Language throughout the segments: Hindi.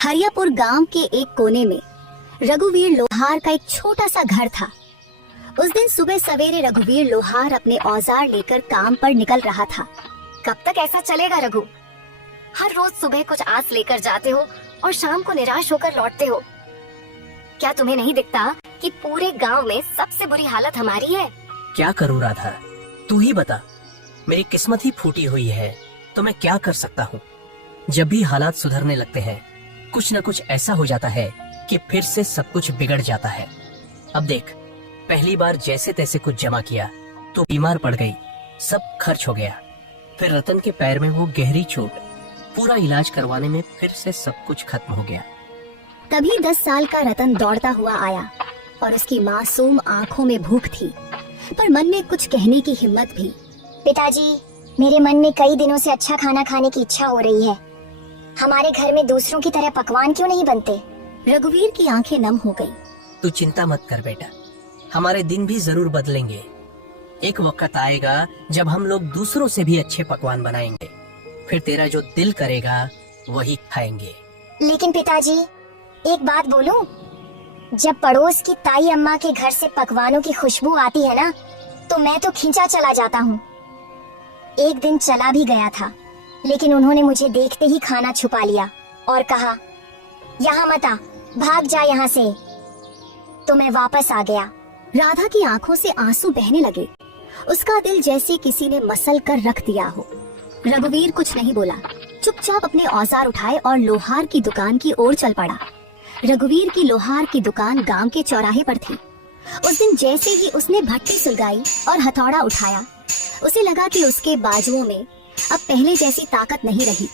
हरियापुर गांव के एक कोने में रघुवीर लोहार का एक छोटा सा घर था। उस दिन सुबह सवेरे रघुवीर लोहार अपने औजार लेकर काम पर निकल रहा था। कब तक ऐसा चलेगा रघु? हर रोज सुबह कुछ आस लेकर जाते हो और शाम को निराश होकर लौटते हो। क्या तुम्हें नहीं दिखता कि पूरे गांव में सबसे बुरी हालत हमारी है? क्या करूँ राधा, तू ही बता। मेरी किस्मत ही फूटी हुई है तो मैं क्या कर सकता हूँ। जब भी हालात सुधरने लगते हैं कुछ न कुछ ऐसा हो जाता है कि फिर से सब कुछ बिगड़ जाता है। अब देख, पहली बार जैसे तैसे कुछ जमा किया तो बीमार पड़ गई, सब खर्च हो गया। फिर रतन के पैर में वो गहरी चोट, पूरा इलाज करवाने में फिर से सब कुछ खत्म हो गया। तभी 10 साल का रतन दौड़ता हुआ आया और उसकी मासूम आंखों में भूख थी पर मन में कुछ कहने की हिम्मत भी। पिताजी, मेरे मन में कई दिनों से अच्छा खाना खाने की इच्छा हो रही है। हमारे घर में दूसरों की तरह पकवान क्यों नहीं बनते? रघुवीर की आंखें नम हो गई। तू चिंता मत कर बेटा, हमारे दिन भी जरूर बदलेंगे। एक वक्त आएगा जब हम लोग दूसरों से भी अच्छे पकवान बनाएंगे, फिर तेरा जो दिल करेगा वही खाएंगे। लेकिन पिताजी, एक बात बोलूं? जब पड़ोस की ताई अम्मा के घर से पकवानों की खुशबू आती है ना, तो मैं तो खींचा चला जाता हूँ। एक दिन चला भी गया था, लेकिन उन्होंने मुझे देखते ही खाना छुपा लिया और कहा, यहाँ मत आ, भाग जा यहाँ से। तो मैं वापस आ गया। राधा की आंखों से आंसू बहने लगे। उसका दिल जैसे किसी ने मसल कर रख दिया हो। रघुवीर कुछ नहीं बोला, चुपचाप अपने औजार उठाए और लोहार की दुकान की ओर चल पड़ा। रघुवीर की लोहार की दुकान गांव के चौराहे पर थी। उस दिन जैसे ही उसने भट्टी सुलगाई और हथौड़ा उठाया, उसे लगा कि उसके बाजुओं में अब पहले जैसी ताकत नहीं रही।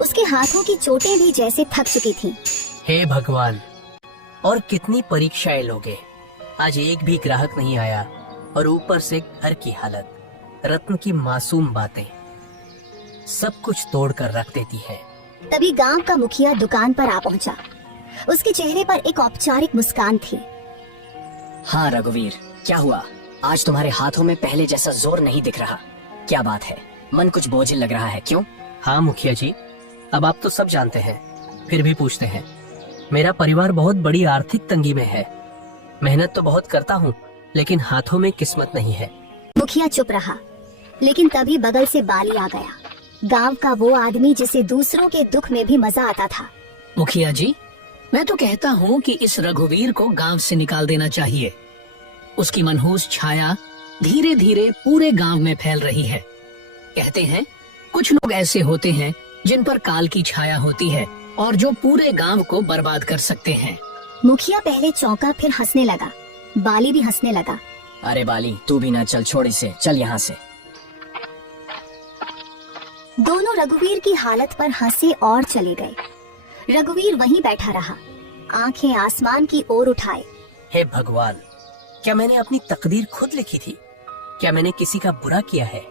उसके हाथों की चोटें भी जैसे थक चुकी थीं। हे भगवान, और कितनी परीक्षाएं लोगे। आज एक भी ग्राहक नहीं आया और ऊपर से घर की हालत, रत्न की मासूम बातें सब कुछ तोड़ कर रख देती है। तभी गांव का मुखिया दुकान पर आ पहुंचा। उसके चेहरे पर एक औपचारिक मुस्कान थी। हाँ रघुवीर, क्या हुआ? आज तुम्हारे हाथों में पहले जैसा जोर नहीं दिख रहा। क्या बात है? मन कुछ बोझिल लग रहा है, क्यों? हाँ मुखिया जी, अब आप तो सब जानते हैं, फिर भी पूछते हैं। मेरा परिवार बहुत बड़ी आर्थिक तंगी में है। मेहनत तो बहुत करता हूँ, लेकिन हाथों में किस्मत नहीं है। मुखिया चुप रहा, लेकिन तभी बगल से बाली आ गया। गांव का वो आदमी जिसे दूसरों के दुख में भी मजा आता था। मुखिया जी, मैं तो कहता हूँ कि इस रघुवीर को गांव से निकाल देना चाहिए। उसकी मनहूस छाया धीरे धीरे पूरे गांव में फैल रही है। कहते हैं कुछ लोग ऐसे होते हैं जिन पर काल की छाया होती है और जो पूरे गांव को बर्बाद कर सकते हैं। मुखिया पहले चौंका, फिर हंसने लगा। बाली भी हंसने लगा। अरे बाली, तू भी ना चल, छोड़ इसे, चल यहाँ से। दोनों रघुवीर की हालत पर हंसे और चले गए। रघुवीर वहीं बैठा रहा, आंखें आसमान की ओर उठाए। हे भगवान, क्या मैंने अपनी तकदीर खुद लिखी थी? क्या मैंने किसी का बुरा किया है?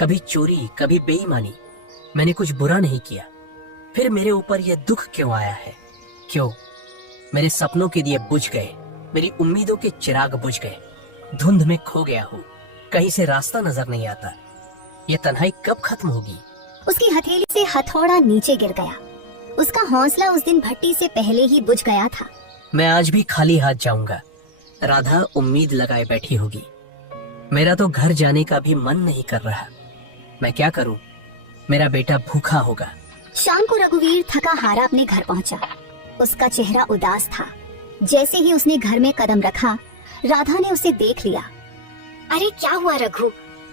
कभी चोरी, कभी बेईमानी, मैंने कुछ बुरा नहीं किया। फिर मेरे ऊपर यह दुख क्यों आया है? क्यों? मेरे सपनों के दिए बुझ गए, मेरी उम्मीदों के चिराग बुझ गए। धुंध में खो गया हूँ, कहीं से रास्ता नजर नहीं आता। ये तन्हाई कब खत्म होगी? उसकी हथेली से हथौड़ा नीचे गिर गया। उसका हौसला उस दिन भट्टी से पहले ही बुझ गया था। मैं आज भी खाली हाथ जाऊंगा। राधा उम्मीद लगाए बैठी होगी। मेरा तो घर जाने का भी मन नहीं कर रहा। मैं क्या करूं? मेरा बेटा भूखा होगा। शाम को रघुवीर थका हारा अपने घर पहुंचा। उसका चेहरा उदास था। जैसे ही उसने घर में कदम रखा, राधा ने उसे देख लिया। अरे क्या हुआ रघु?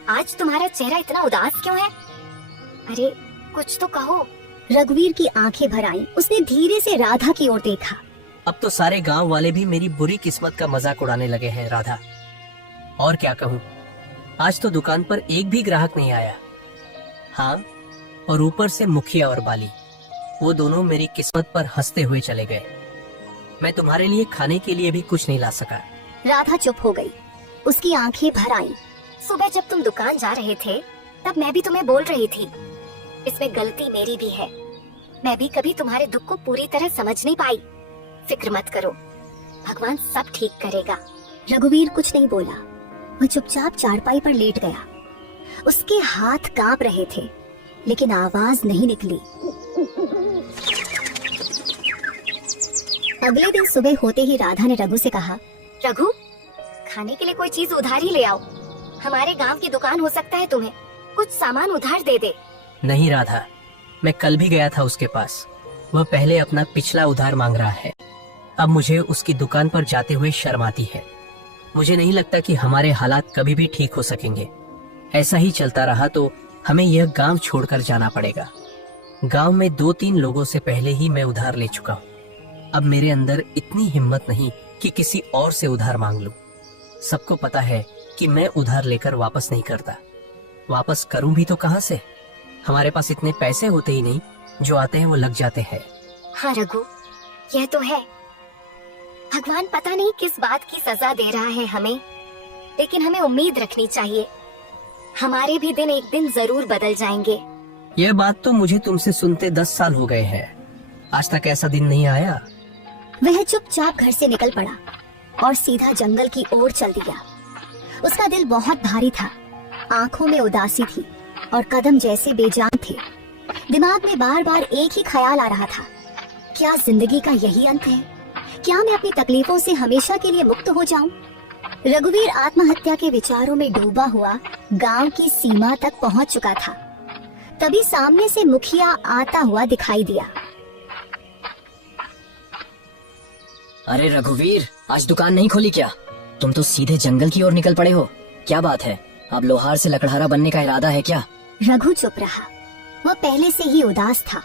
आज तुम्हारा चेहरा इतना उदास क्यों है? अरे कुछ तो कहो। रघुवीर की आंखें भर आईं। उसने धीरे से राधा की ओर देखा। अब तो सारे गांव वाले भी मेरी बुरी किस्मत का मजाक उड़ाने लगे हैं राधा। और क्या कहूँ, आज तो दुकान पर एक भी ग्राहक नहीं आया। हाँ, और ऊपर से मुखिया और बाली, वो दोनों मेरी किस्मत पर हंसते हुए चले गए। मैं तुम्हारे लिए खाने के लिए भी कुछ नहीं ला सका। राधा चुप हो गई। उसकी आंखें भर आईं। सुबह जब तुम दुकान जा रहे थे तब मैं भी तुम्हें बोल रही थी, इसमें गलती मेरी भी है। मैं भी कभी तुम्हारे दुख को पूरी तरह समझ नहीं पाई। फिक्र मत करो, भगवान सब ठीक करेगा। रघुवीर कुछ नहीं बोला। वह चुपचाप चारपाई पर लेट गया। उसके हाथ कांप रहे थे, लेकिन आवाज नहीं निकली। अगले दिन सुबह होते ही राधा ने रघु से कहा, रघु, खाने के लिए कोई चीज उधार ही ले आओ। हमारे गांव की दुकान हो सकता है तुम्हें कुछ सामान उधार दे दे। नहीं राधा, मैं कल भी गया था उसके पास। वह पहले अपना पिछला उधार मांग रहा है। अब मुझे उसकी दुकान पर जाते हुए शर्म आती है। मुझे नहीं लगता कि हमारे हालात कभी भी ठीक हो सकेंगे। ऐसा ही चलता रहा तो हमें यह गांव छोड़कर जाना पड़ेगा। गांव में 2-3 लोगों से पहले ही मैं उधार ले चुका हूँ। अब मेरे अंदर इतनी हिम्मत नहीं कि किसी और से उधार मांग लूं। सबको पता है कि मैं उधार लेकर वापस नहीं करता। वापस करूं भी तो कहां से? हमारे पास इतने पैसे होते ही नहीं, जो आते हैं वो लग जाते हैं। हाँ रघु, यह तो है। भगवान पता नहीं किस बात की सजा दे रहा है हमें, लेकिन हमें उम्मीद रखनी चाहिए। हमारे भी दिन एक दिन जरूर बदल जाएंगे। यह बात तो मुझे तुमसे सुनते 10 साल हो गए हैं। आज तक ऐसा दिन नहीं आया। वह चुपचाप घर से निकल पड़ा और सीधा जंगल की ओर चल दिया। उसका दिल बहुत भारी था, आंखों में उदासी थी और कदम जैसे बेजान थे। दिमाग में बार बार एक ही ख्याल आ रहा था, क्या जिंदगी का यही अंत है? क्या मैं अपनी तकलीफों से हमेशा के लिए मुक्त हो जाऊं? रघुवीर आत्महत्या के विचारों में डूबा हुआ गांव की सीमा तक पहुंच चुका था। तभी सामने से मुखिया आता हुआ दिखाई दिया। अरे रघुवीर, आज दुकान नहीं खोली क्या? तुम तो सीधे जंगल की ओर निकल पड़े हो। क्या बात है? अब लोहार से लकड़हारा बनने का इरादा है क्या? रघु चुप रहा। वह पहले से ही उदास था।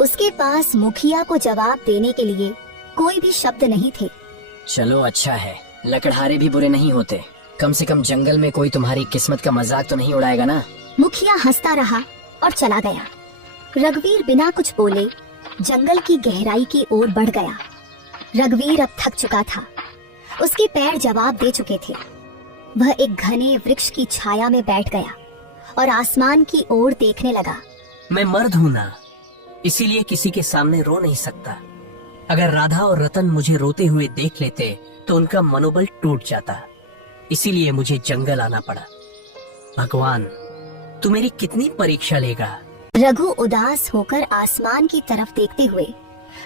उसके पास मुखिया को जवाब देने के लिए कोई भी शब्द नहीं थे। चलो अच्छा है, लकड़हारे भी बुरे नहीं होते। कम से कम जंगल में कोई तुम्हारी किस्मत का मजाक तो नहीं उड़ाएगा ना। मुखिया हंसता रहा और चला गया। रघुवीर बिना कुछ बोले जंगल की गहराई की ओर बढ़ गया। रघुवीर अब थक चुका था। उसके पैर जवाब दे चुके थे। वह एक घने वृक्ष की छाया में बैठ गया और आसमान की ओर देखने लगा। मैं मर्द हूं ना, इसीलिए किसी के सामने रो नहीं सकता। अगर राधा और रतन मुझे रोते हुए देख लेते तो उनका मनोबल टूट जाता। इसीलिए मुझे जंगल आना पड़ा। भगवान, तू मेरी कितनी परीक्षा लेगा? रघु उदास होकर आसमान की तरफ देखते हुए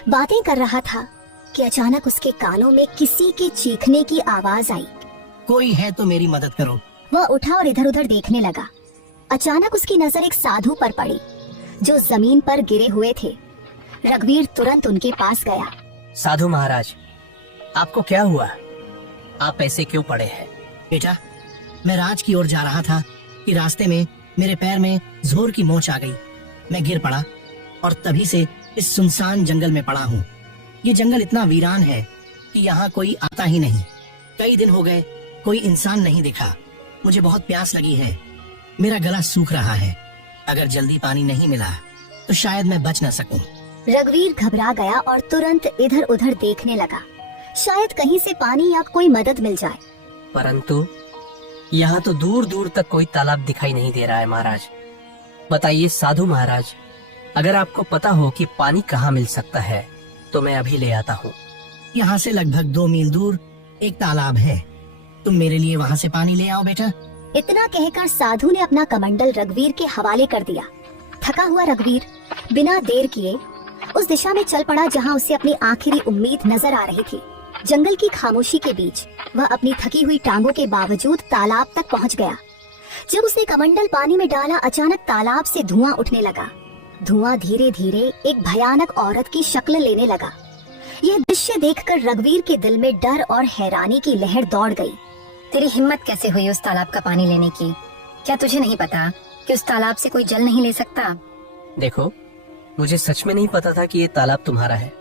बातें कर रहा था कि अचानक उसके कानों में किसी के चीखने की आवाज आई। कोई है तो मेरी मदद करो। वह उठा और इधर उधर देखने लगा। अचानक उसकी नजर एक साधु पर पड़ी जो जमीन पर गिरे हुए थे। रघुवीर तुरंत उनके पास गया। साधु महाराज, आपको क्या हुआ? आप ऐसे क्यों पड़े हैं? बेटा, मैं राज की ओर जा रहा था कि रास्ते में मेरे पैर में जोर की मोच आ गई। मैं गिर पड़ा और तभी से इस सुनसान जंगल में पड़ा हूँ। ये जंगल इतना वीरान है कि यहाँ कोई आता ही नहीं। कई दिन हो गए कोई इंसान नहीं दिखा। मुझे बहुत प्यास लगी है। मेरा गला सूख रहा है। अगर जल्दी पानी नहीं मिला तो शायद मैं बच न सकूं। रघुवीर घबरा गया और तुरंत इधर उधर देखने लगा, शायद कहीं से पानी या कोई मदद मिल जाए। परंतु यहाँ तो दूर दूर तक कोई तालाब दिखाई नहीं दे रहा है महाराज। बताइए साधु महाराज, अगर आपको पता हो कि पानी कहाँ मिल सकता है तो मैं अभी ले आता हूँ। यहाँ से लगभग 2 मील दूर एक तालाब है। तुम मेरे लिए वहाँ से पानी ले आओ बेटा। इतना कहकर साधु ने अपना कमंडल रघुवीर के हवाले कर दिया। थका हुआ रघुवीर बिना देर किए उस दिशा में चल पड़ा जहाँ उसे अपनी आखिरी उम्मीद नजर आ रही थी। जंगल की खामोशी के बीच वह अपनी थकी हुई टांगों के बावजूद तालाब तक पहुँच गया। जब उसने कमंडल पानी में डाला, अचानक तालाब से धुआं उठने लगा। धुआं धीरे धीरे एक भयानक औरत की शक्ल लेने लगा। यह दृश्य देखकर रघुवीर के दिल में डर और हैरानी की लहर दौड़ गई। तेरी हिम्मत कैसे हुई उस तालाब का पानी लेने की? क्या तुझे नहीं पता कि उस तालाब से कोई जल नहीं ले सकता? देखो, मुझे सच में नहीं पता था कि ये तालाब तुम्हारा है।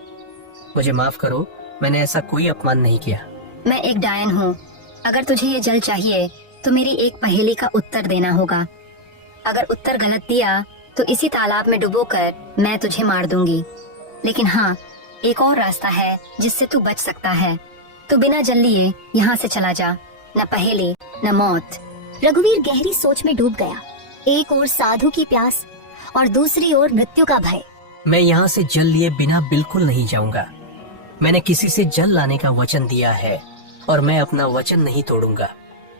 मुझे माफ करो, मैंने ऐसा कोई अपमान नहीं किया। मैं एक डायन हूँ। अगर तुझे ये जल चाहिए तो मेरी एक पहेली का उत्तर देना होगा। अगर उत्तर गलत दिया तो इसी तालाब में डुबोकर मैं तुझे मार दूंगी। लेकिन हाँ, एक और रास्ता है जिससे तू बच सकता है। तू बिना जल लिए यहाँ से चला जा। न पहेली न मौत। रघुवीर गहरी सोच में डूब गया। एक ओर साधु की प्यास और दूसरी ओर मृत्यु का भय। मैं यहाँ से जल लिए बिना बिल्कुल नहीं जाऊंगा। मैंने किसी से जल लाने का वचन दिया है और मैं अपना वचन नहीं तोड़ूंगा।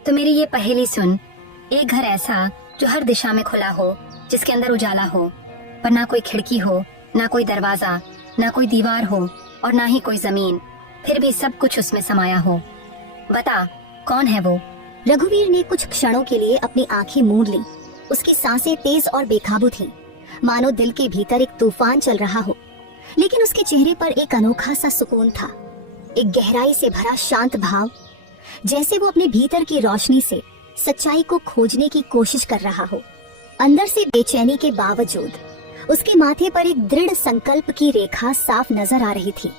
तो मेरी ये पहेली सुन। एक घर ऐसा जो हर दिशा में खुला हो, जिसके अंदर उजाला हो, पर ना कोई खिड़की हो, ना कोई दरवाजा, ना कोई दीवार हो, और ना ही कोई जमीन, फिर भी सब कुछ उसमें समाया हो। बता, कौन है वो? रघुवीर ने कुछ क्षणों के लिए अपनी आंखें मूंद ली। उसकी सांसें तेज और बेकाबू थीं, मानो दिल के भीतर एक तूफान चल रहा हो। लेकिन उसके चेहरे पर एक अनोखा सा सुकून था, एक गहराई से भरा शांत भाव, जैसे वो अपने भीतर की रोशनी से सच्चाई को खोजने की कोशिश कर रहा हो। अंदर से बेचैनी के बावजूद उसके माथे पर एक दृढ़ संकल्प की रेखा साफ नजर आ रही थी,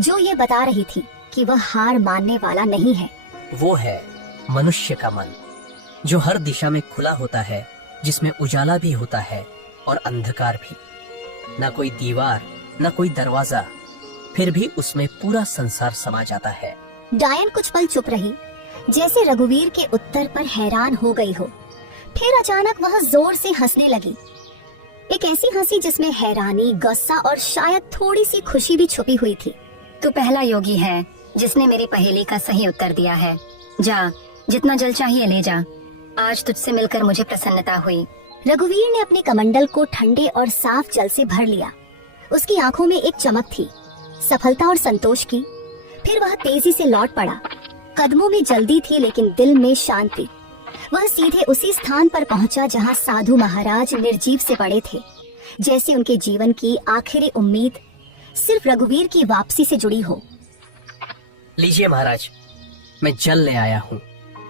जो ये बता रही थी कि वह हार मानने वाला नहीं है। वो है मनुष्य का मन, जो हर दिशा में खुला होता है, जिसमें उजाला भी होता है और अंधकार भी। न कोई दीवार, न कोई दरवाजा, फिर भी उसमें पूरा संसार समा जाता है। डायन कुछ पल चुप रही, जैसे रघुवीर के उत्तर पर हैरान हो गई हो। फिर अचानक वह जोर से हंसने लगी, एक ऐसी हंसी जिसमें हैरानी, गुस्सा और शायद थोड़ी सी खुशी भी छुपी हुई थी। तू पहला योगी है जिसने मेरी पहेली का सही उत्तर दिया है। जा, जितना जल चाहिए ले जा। आज तुझसे मिलकर मुझे प्रसन्नता हुई। रघुवीर ने अपने कमंडल को ठंडे और साफ जल से भर लिया। उसकी आंखों में एक चमक थी, सफलता और संतोष की। फिर वह तेजी से लौट पड़ा। कदमों में जल्दी थी लेकिन दिल में शांति। वह सीधे उसी स्थान पर पहुंचा जहां साधु महाराज निर्जीव से पड़े थे, जैसे उनके जीवन की आखिरी उम्मीद सिर्फ रघुवीर की वापसी से जुड़ी हो। लीजिए महाराज, मैं जल ले आया हूँ।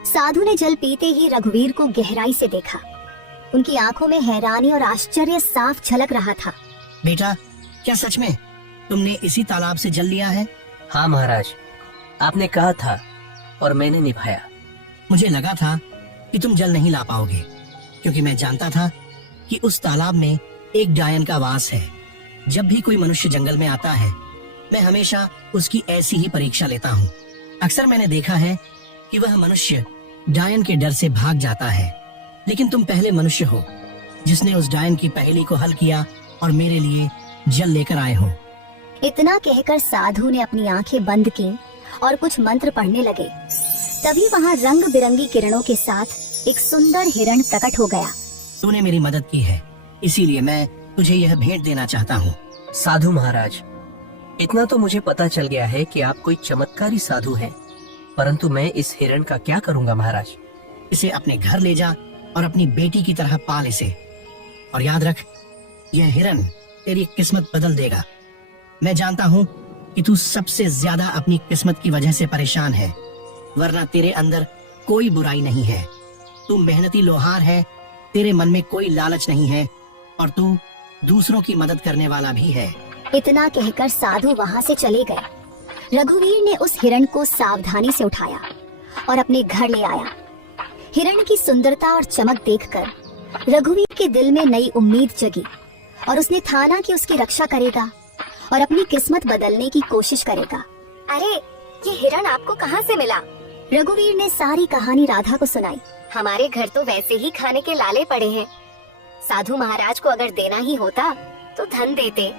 साधु ने जल पीते ही रघुवीर को गहराई से देखा। उनकी आंखों में हैरानी और आश्चर्य साफ झलक रहा था। बेटा, क्या सच में तुमने इसी तालाब से जल लिया है? हाँ महाराज, आपने कहा था और मैंने निभाया। मुझे लगा था कि तुम जल नहीं ला पाओगे, क्योंकि मैं जानता था कि उस तालाब में एक डायन का वास है। जब भी कोई मनुष्य जंगल में आता है, मैं हमेशा उसकी ऐसी ही परीक्षा लेता हूँ। अक्सर मैंने देखा है कि वह मनुष्य डायन के डर से भाग जाता है, लेकिन तुम पहले मनुष्य हो जिसने उस डायन की पहेली को हल किया और मेरे लिए जल लेकर आए हो। इतना कहकर साधु ने अपनी आंखें बंद की और कुछ मंत्र पढ़ने लगे। तभी वहाँ रंग बिरंगी किरणों के साथ एक सुंदर हिरण प्रकट हो गया। तूने मेरी मदद की है, इसीलिए मैं तुझे यह भेंट देना चाहता हूँ। साधु महाराज, इतना तो मुझे पता चल गया है कि आप कोई चमत्कारी साधु हैं, परंतु मैं इस हिरण का क्या करूँगा महाराज? इसे अपने घर ले जा और अपनी बेटी की तरह पाल इसे। और याद रख, यह हिरण तेरी किस्मत बदल देगा। मैं जानता हूँ कि तू सबसे ज्यादा अपनी किस्मत की वजह से परेशान है, वरना तेरे अंदर कोई बुराई नहीं है। तू मेहनती लोहार है, तेरे मन में कोई लालच नहीं है और तू दूसरों की मदद करने वाला भी है। इतना कहकर साधु वहाँ से चले गए। रघुवीर ने उस हिरण को सावधानी से उठाया और अपने घर ले आया। हिरण की सुंदरता और चमक देखकर रघुवीर के दिल में नई उम्मीद जगी और उसने ठाना कि उसकी रक्षा करेगा और अपनी किस्मत बदलने की कोशिश करेगा। अरे, ये हिरण आपको कहाँ से मिला? रघुवीर ने सारी कहानी राधा को सुनाई। हमारे घर तो वैसे ही खाने के लाले पड़े हैं। साधु महाराज को अगर देना ही होता तो धन देते।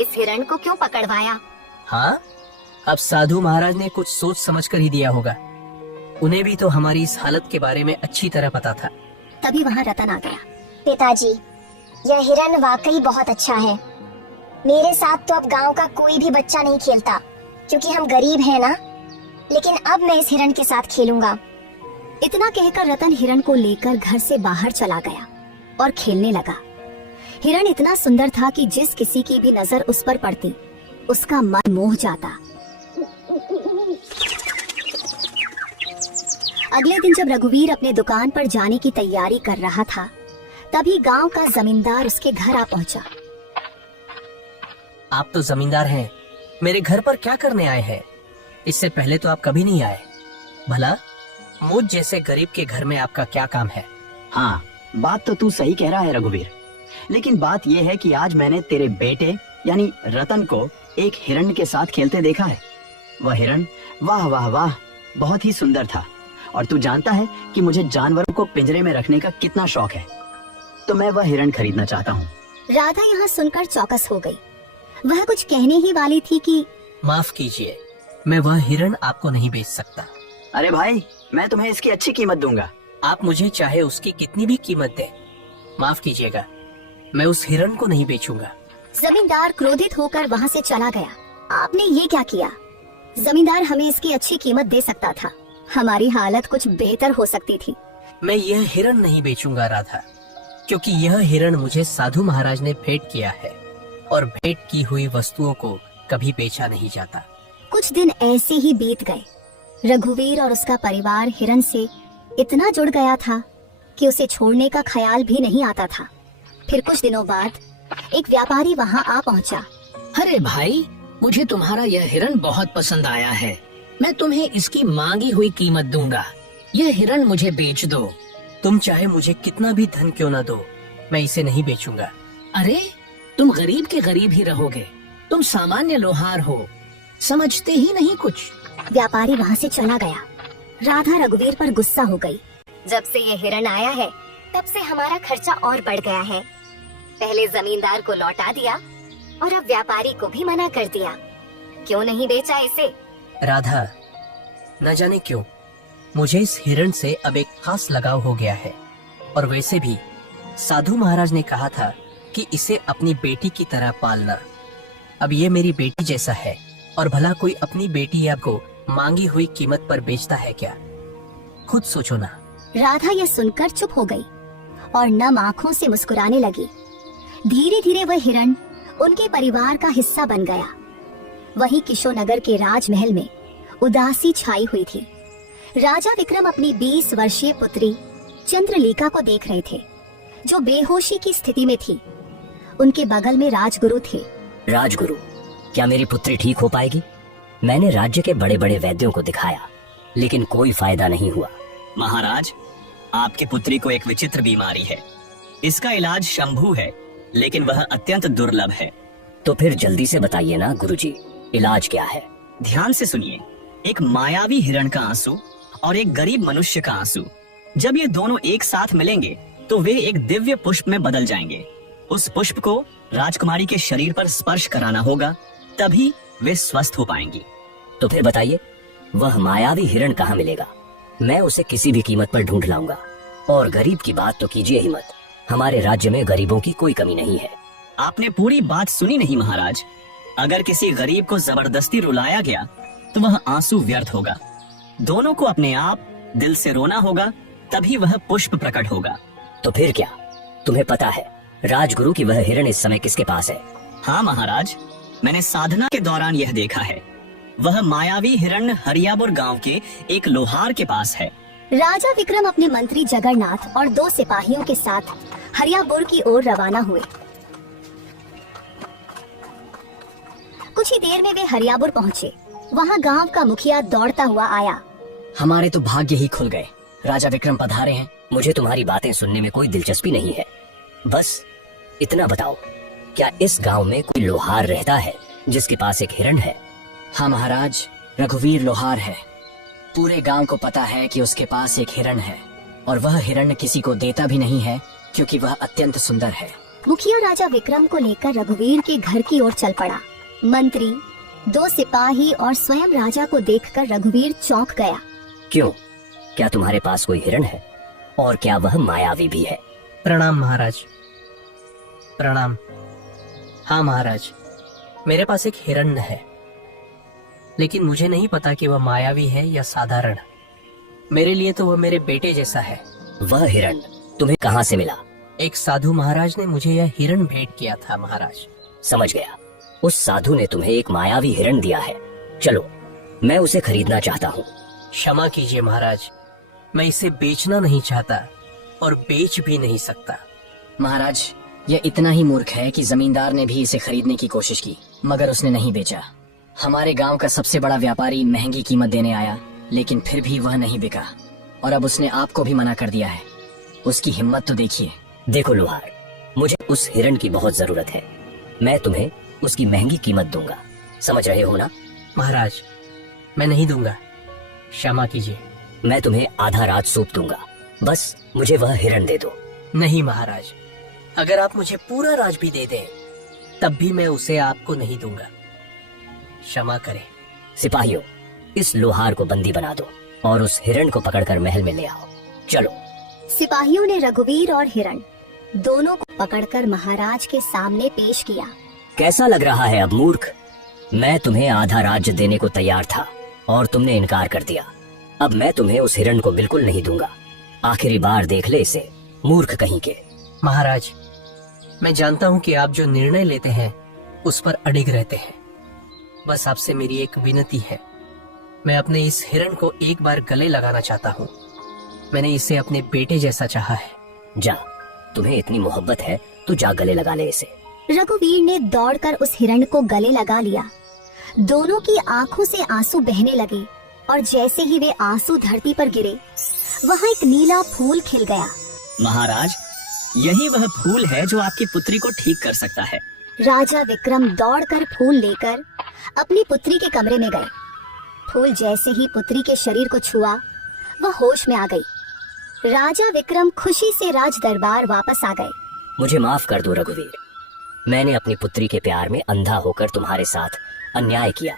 इस हिरण को क्यों पकड़वाया? हाँ, अब साधु महाराज ने कुछ सोच समझ कर ही दिया होगा। उन्हें भी तो हमारी इस हालत के बारे में अच्छी तरह पता था। तभी वहाँ रतन आ गया। पिताजी, यह हिरण वाकई बहुत अच्छा है। मेरे साथ तो अब गांव का कोई भी बच्चा नहीं खेलता, क्योंकि हम गरीब हैं ना। लेकिन अब मैं इस हिरण के साथ खेलूंगा। इतना कहकर रतन हिरण को लेकर घर से बाहर चला गया और खेलने लगा। हिरण इतना सुंदर था कि जिस किसी की भी नजर उस पर पड़ती, उसका मन मोह जाता। अगले दिन जब रघुवीर अपने दुकान पर जाने की तैयारी कर रहा था, तभी गांव का जमींदार उसके घर आ पहुंचा। आप तो जमींदार हैं, मेरे घर पर क्या करने आए हैं? इससे पहले तो आप कभी नहीं आए। भला मुझ जैसे गरीब के घर में आपका क्या काम है? हाँ, बात तो तू सही कह रहा है रघुवीर, लेकिन बात यह है कि आज मैंने तेरे बेटे यानी रतन को एक हिरण के साथ खेलते देखा है। वह हिरण वाह वाह वाह बहुत ही सुंदर था। और तू जानता है कि मुझे जानवरों को पिंजरे में रखने का कितना शौक है, तो मैं वह हिरण खरीदना चाहता हूँ। राधा यहाँ सुनकर चौकस हो गई। वह कुछ कहने ही वाली थी कि माफ कीजिए, मैं वह हिरण आपको नहीं बेच सकता। अरे भाई, मैं तुम्हें इसकी अच्छी कीमत दूंगा। आप मुझे चाहे उसकी कितनी भी कीमत दें, माफ कीजिएगा, मैं उस हिरण को नहीं बेचूंगा। जमींदार क्रोधित होकर वहाँ से चला गया आपने ये क्या किया? जमींदार हमें इसकी अच्छी कीमत दे सकता था। हमारी हालत कुछ बेहतर हो सकती थी। मैं यह हिरण नहीं बेचूंगा राधा, क्योंकि यह हिरण मुझे साधु महाराज ने भेंट किया है और भेंट की हुई वस्तुओं को कभी बेचा नहीं जाता। कुछ दिन ऐसे ही बीत गए। रघुवीर और उसका परिवार हिरण से इतना जुड़ गया था कि उसे छोड़ने का ख्याल भी नहीं आता था। फिर कुछ दिनों बाद एक व्यापारी वहाँ आ पहुँचा। अरे भाई, मुझे तुम्हारा यह हिरण बहुत पसंद आया है। मैं तुम्हें इसकी मांगी हुई कीमत दूंगा। यह हिरण मुझे बेच दो। तुम चाहे मुझे कितना भी धन क्यों न दो, मैं इसे नहीं बेचूंगा। अरे, तुम गरीब के गरीब ही रहोगे। तुम सामान्य लोहार हो, समझते ही नहीं कुछ। व्यापारी वहाँ से चला गया। राधा रघुवीर पर गुस्सा हो गई। जब से ये हिरण आया है तब से हमारा खर्चा और बढ़ गया है। पहले जमींदार को लौटा दिया और अब व्यापारी को भी मना कर दिया। क्यों नहीं बेचा इसे? राधा, न जाने क्यों मुझे इस हिरण से अब एक खास लगाव हो गया है। और वैसे भी साधु महाराज ने कहा था कि इसे अपनी बेटी की तरह पालना। अब ये मेरी बेटी जैसा है, और भला कोई अपनी बेटी आपको मांगी हुई कीमत पर बेचता है क्या? खुद सोचो ना। राधा यह सुनकर चुप हो गई और नम आंखों से मुस्कुराने लगी। धीरे धीरे वह हिरण उनके परिवार का हिस्सा बन गया। वहीं किशोरनगर के राजमहल में उदासी छाई हुई थी। राजा विक्रम अपनी 20 वर्षीय पुत्री चंद्रलेखा को देख रहे थे, जो बेहोशी की स्थिति में थी। उनके बगल में राजगुरु थे। राजगुरु, क्या मेरी पुत्री ठीक हो पाएगी? मैंने राज्य के बड़े बड़े वैद्यों को दिखाया, लेकिन कोई फायदा नहीं हुआ। महाराज, आपकी पुत्री को एक विचित्र बीमारी है। इसका इलाज शंभू है, लेकिन वह अत्यंत दुर्लभ है। तो फिर जल्दी से बताइए ना गुरुजी, इलाज क्या है? ध्यान से सुनिए। एक मायावी हिरण का आंसू और एक गरीब मनुष्य का आंसू, जब ये दोनों एक साथ मिलेंगे तो वे एक दिव्य पुष्प में बदल जाएंगे। उस पुष्प को राजकुमारी के शरीर पर स्पर्श कराना होगा, तभी वे स्वस्थ हो पाएंगी। तो फिर बताइए, वह मायावी हिरण कहाँ मिलेगा? मैं उसे किसी भी कीमत पर ढूंढ लाऊंगा। और गरीब की बात तो कीजिए ही मत। हमारे राज्य में गरीबों की कोई कमी नहीं है। आपने पूरी बात सुनी नहीं महाराज। अगर किसी गरीब को जबरदस्ती रुलाया गया तो वह आंसू व्यर्थ होगा। दोनों को अपने आप दिल से रोना होगा, तभी वह पुष्प प्रकट होगा। तो फिर क्या? तुम्हें पता है राजगुरु की वह हिरण इस समय किसके पास है? हाँ महाराज, मैंने साधना के दौरान यह देखा है। वह मायावी हिरण हरियापुर गांव के एक लोहार के पास है। राजा विक्रम अपने मंत्री जगन्नाथ और 2 सिपाहियों के साथ हरियापुर की ओर रवाना हुए। कुछ ही देर में वे हरियापुर पहुँचे। वहाँ गांव का मुखिया दौड़ता हुआ आया। हमारे तो भाग्य ही खुल गए। राजा विक्रम पधारे हैं। मुझे तुम्हारी बातें सुनने में कोई दिलचस्पी नहीं है। बस इतना बताओ, क्या इस गांव में कोई लोहार रहता है जिसके पास एक हिरण है? हाँ महाराज, रघुवीर लोहार है। पूरे गांव को पता है कि उसके पास एक हिरण है, और वह हिरण किसी को देता भी नहीं है, क्योंकि वह अत्यंत सुंदर है। मुखिया राजा विक्रम को लेकर रघुवीर के घर की ओर चल पड़ा। मंत्री, 2 सिपाही और स्वयं राजा को देखकर रघुवीर चौंक गया। क्यों? क्या तुम्हारे पास कोई हिरण है? और क्या वह मायावी भी है? प्रणाम महाराज। प्रणाम। हाँ महाराज, मेरे पास एक हिरण है, लेकिन मुझे नहीं पता कि वह मायावी है या साधारण। मेरे लिए तो वह मेरे बेटे जैसा है। वह हिरण तुम्हें कहाँ से मिला? एक साधु महाराज ने मुझे यह हिरण भेंट किया था महाराज। समझ गया। उस साधु ने तुम्हें एक मायावी हिरण दिया है। चलो, मैं उसे खरीदना चाहता हूँ। क्षमा कीजिए महाराज, मैं इसे बेचना नहीं चाहता और बेच भी नहीं सकता। महाराज, यह इतना ही मूर्ख है कि जमींदार ने भी इसे खरीदने की कोशिश की, मगर उसने नहीं बेचा। हमारे गांव का सबसे बड़ा व्यापारी महंगी कीमत देने आया, लेकिन फिर भी वह नहीं बिका, और अब उसने आपको भी मना कर दिया है। उसकी हिम्मत तो देखिए। देखो लोहार, मुझे उस हिरण की बहुत जरूरत है। मैं तुम्हें उसकी महंगी कीमत दूंगा, समझ रहे हो ना? महाराज, मैं नहीं दूंगा, क्षमा कीजिए। मैं तुम्हें आधा राज सूप दूंगा, बस मुझे वह हिरण दे दो। नहीं महाराज, अगर आप मुझे पूरा राज भी दे दें, तब भी मैं उसे आपको नहीं दूंगा। क्षमा करें। सिपाहियों, इस लोहार को बंदी बना दो और उस हिरण को पकड़कर महल में ले आओ। चलो। सिपाहियों ने रघुवीर और हिरण दोनों को पकड़कर महाराज के सामने पेश किया। कैसा लग रहा है अब मूर्ख? मैं तुम्हें आधा राज्य देने को तैयार था और तुमने इनकार कर दिया। अब मैं तुम्हें उस हिरण को बिल्कुल नहीं दूंगा। आखिरी बार देख ले इसे, मूर्ख कहीं के। महाराज, मैं जानता हूँ कि आप जो निर्णय लेते हैं उस पर अडिग रहते हैं। बस आपसे मेरी एक विनती है, मैं अपने इस हिरण को एक बार गले लगाना चाहता हूँ। मैंने इसे अपने बेटे जैसा चाहा है। जा, तुम्हें इतनी मोहब्बत है तो जा गले लगा ले इसे। रघुवीर ने दौड़कर उस हिरण को गले लगा लिया। दोनों की आंखों से आंसू बहने लगे और जैसे ही वे आंसू धरती पर गिरे, वहाँ एक नीला फूल खिल गया। महाराज, यही वह फूल है जो आपकी पुत्री को ठीक कर सकता है। राजा विक्रम दौड़कर फूल लेकर अपनी पुत्री के कमरे में गए। फूल जैसे ही पुत्री के शरीर को छुआ, वह होश में आ गई। राजा विक्रम खुशी से राज दरबार वापस आ गए। मुझे माफ कर दो रघुवीर, मैंने अपनी पुत्री के प्यार में अंधा होकर तुम्हारे साथ अन्याय किया।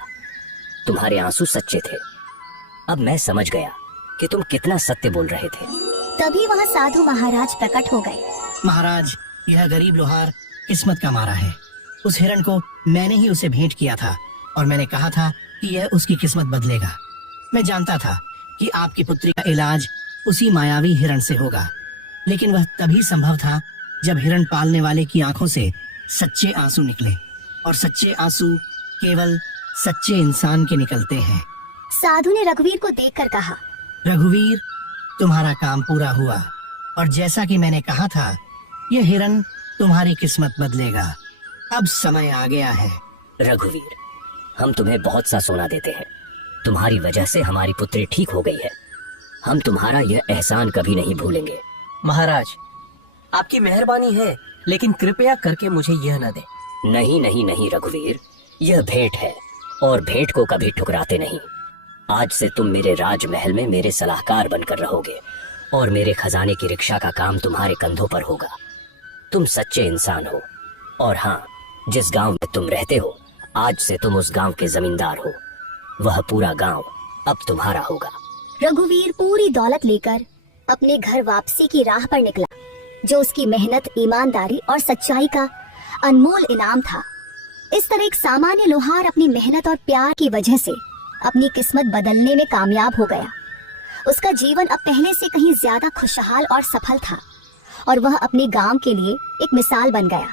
तुम्हारे आंसू सच्चे थे। अब मैं समझ गया कि तुम कितना सत्य बोल रहे थे। तभी वहाँ साधु महाराज प्रकट हो गए। महाराज, यह गरीब लोहार किस्मत का मारा है। उस हिरण को मैंने ही उसे भेंट किया था और मैंने कहा था कि यह उसकी किस्मत बदलेगा। मैं जानता था कि आपकी पुत्री का इलाज उसी मायावी हिरण से होगा, लेकिन वह तभी संभव था जब हिरण पालने वाले की आंखों से सच्चे आंसू निकले, और सच्चे आंसू केवल सच्चे इंसान के निकलते हैं। साधु ने रघुवीर को देखकर कहा, रघुवीर, तुम्हारा काम पूरा हुआ और जैसा कि मैंने कहा था, यह हिरण तुम्हारी किस्मत बदलेगा। अब समय आ गया है। रघुवीर, हम तुम्हें बहुत सा सोना देते हैं। तुम्हारी वजह से हमारी पुत्री ठीक हो गई है। हम तुम्हारा यह एहसान कभी नहीं भूलेंगे। महाराज, आपकी मेहरबानी है, लेकिन कृपया करके मुझे यह न दे। नहीं नहीं नहीं रघुवीर, यह भेंट है और भेंट को कभी ठुकराते नहीं। आज से तुम मेरे राजमहल में मेरे सलाहकार बनकर रहोगे और मेरे खजाने की रिक्शा का काम तुम्हारे कंधों पर होगा। तुम सच्चे इंसान हो, और हाँ, जिस गांव में तुम रहते हो, आज से तुम उस गांव के जमींदार हो। वह पूरा गांव अब तुम्हारा होगा। रघुवीर पूरी दौलत लेकर अपने घर वापसी की राह पर निकला, जो उसकी मेहनत, ईमानदारी और सच्चाई का अनमोल इनाम था। इस तरह एक सामान्य लोहार अपनी मेहनत और प्यार की वजह से अपनी किस्मत बदलने में कामयाब हो गया। उसका जीवन अब पहले से कहीं ज्यादा खुशहाल और सफल था, और वह अपने गांव के लिए एक मिसाल बन गया।